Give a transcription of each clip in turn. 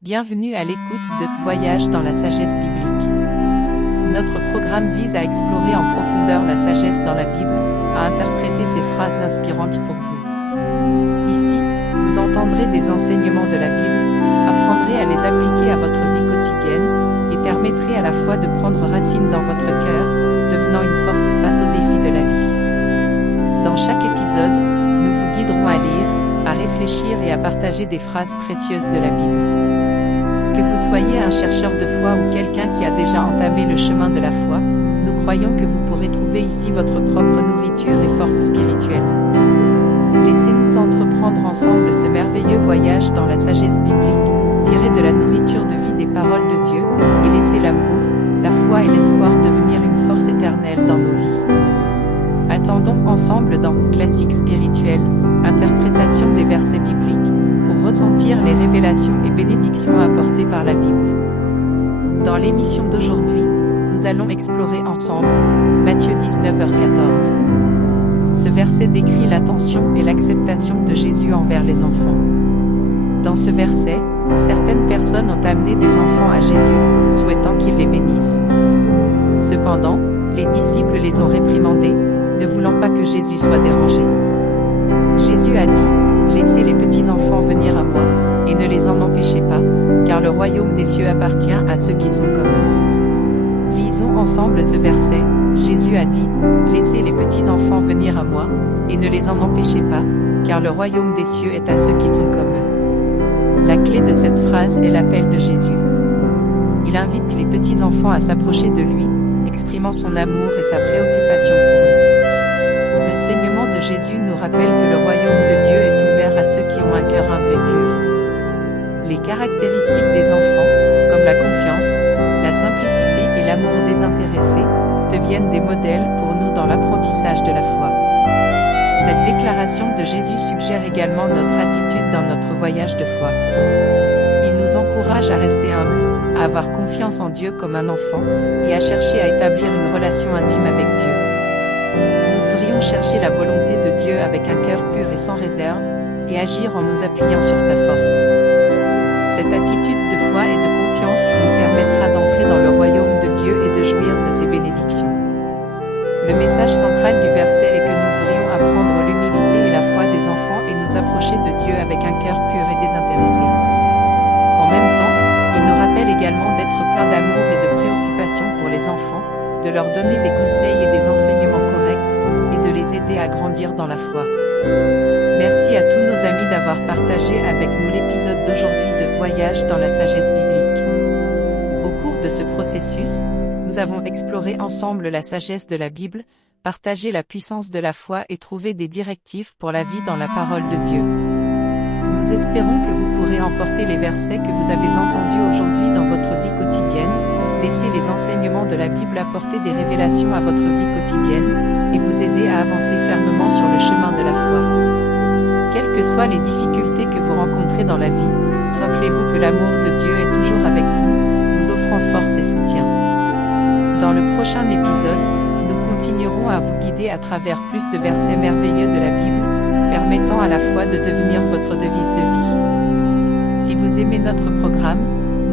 Bienvenue à l'écoute de Voyage dans la sagesse biblique. Notre programme vise à explorer en profondeur la sagesse dans la Bible, à interpréter ces phrases inspirantes pour vous. Ici, vous entendrez des enseignements de la Bible, apprendrez à les appliquer à votre vie quotidienne, et permettrez à la fois de prendre racine dans votre cœur, devenant une force face aux défis de la vie. Dans chaque épisode, nous vous guiderons à lire, à réfléchir et à partager des phrases précieuses de la Bible. Que vous soyez un chercheur de foi ou quelqu'un qui a déjà entamé le chemin de la foi, nous croyons que vous pourrez trouver ici votre propre nourriture et force spirituelle. Laissez-nous entreprendre ensemble ce merveilleux voyage dans la sagesse biblique, tiré de la nourriture de vie des paroles de Dieu, et laissez l'amour, la foi et l'espoir devenir une force éternelle dans nos vies. Attendons ensemble dans Classique spirituel, interprétation des versets bibliques, pour ressentir les révélations et bénédictions apportées par la Bible. Dans l'émission d'aujourd'hui, nous allons explorer ensemble Matthieu 19h14. Ce verset décrit l'attention et l'acceptation de Jésus envers les enfants. Dans ce verset, certaines personnes ont amené des enfants à Jésus, souhaitant qu'il les bénisse. Cependant, les disciples les ont réprimandés, ne voulant pas que Jésus soit dérangé. Jésus a dit: laissez les petits enfants venir à moi, et ne les en empêchez pas, car le royaume des cieux appartient à ceux qui sont comme eux. Lisons ensemble ce verset. Jésus a dit: laissez les petits enfants venir à moi, et ne les en empêchez pas, car le royaume des cieux est à ceux qui sont comme eux. La clé de cette phrase est l'appel de Jésus. Il invite les petits enfants à s'approcher de lui, exprimant son amour et sa préoccupation pour eux. L'enseignement de Jésus nous rappelle que le royaume de Dieu est ouvert à ceux qui ont un cœur humble et pur. Les caractéristiques des enfants, comme la confiance, la simplicité et l'amour désintéressé, deviennent des modèles pour nous dans l'apprentissage de la foi. Cette déclaration de Jésus suggère également notre attitude dans notre voyage de foi. Il nous encourage à rester humbles, à avoir confiance en Dieu comme un enfant, et à chercher à établir une relation intime avec Dieu. Nous devrions chercher la volonté de Dieu avec un cœur pur et sans réserve, et agir en nous appuyant sur sa force. Cette attitude de foi et de confiance nous permettra d'entrer dans le royaume de Dieu et de jouir de ses bénédictions. Le message central du verset est que nous devrions apprendre l'humilité et la foi des enfants et nous approcher de Dieu avec un cœur pur et désintéressé. En même temps, il nous rappelle également d'être plein d'amour et de préoccupation pour les enfants, de leur donner des conseils et des enseignements corrects, et de les aider à grandir dans la foi. Merci à tous nos amis d'avoir partagé avec nous l'épisode d'aujourd'hui de Voyage dans la sagesse biblique. Au cours de ce processus, nous avons exploré ensemble la sagesse de la Bible, partagé la puissance de la foi et trouvé des directives pour la vie dans la parole de Dieu. Nous espérons que vous pourrez emporter les versets que vous avez entendus aujourd'hui dans votre vie quotidienne, laisser les enseignements de la Bible apporter des révélations à votre vie quotidienne, et vous aider à avancer fermement sur le chemin de la foi. Quelles que soient les difficultés que vous rencontrez dans la vie, rappelez-vous que l'amour de Dieu est toujours avec vous, vous offrant force et soutien. Dans le prochain épisode, nous continuerons à vous guider à travers plus de versets merveilleux de la Bible, permettant à la foi de devenir votre devise de vie. Si vous aimez notre programme,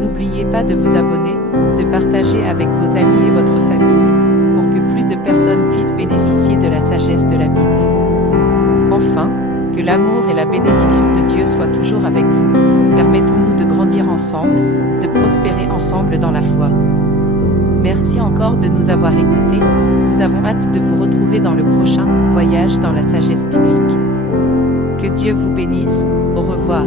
n'oubliez pas de vous abonner, de partager avec vos amis et votre famille, pour que plus de personnes puissent bénéficier de la sagesse de la Bible. Enfin, que l'amour et la bénédiction de Dieu soient toujours avec vous. Permettons-nous de grandir ensemble, de prospérer ensemble dans la foi. Merci encore de nous avoir écoutés. Nous avons hâte de vous retrouver dans le prochain Voyage dans la sagesse biblique. Que Dieu vous bénisse. Au revoir.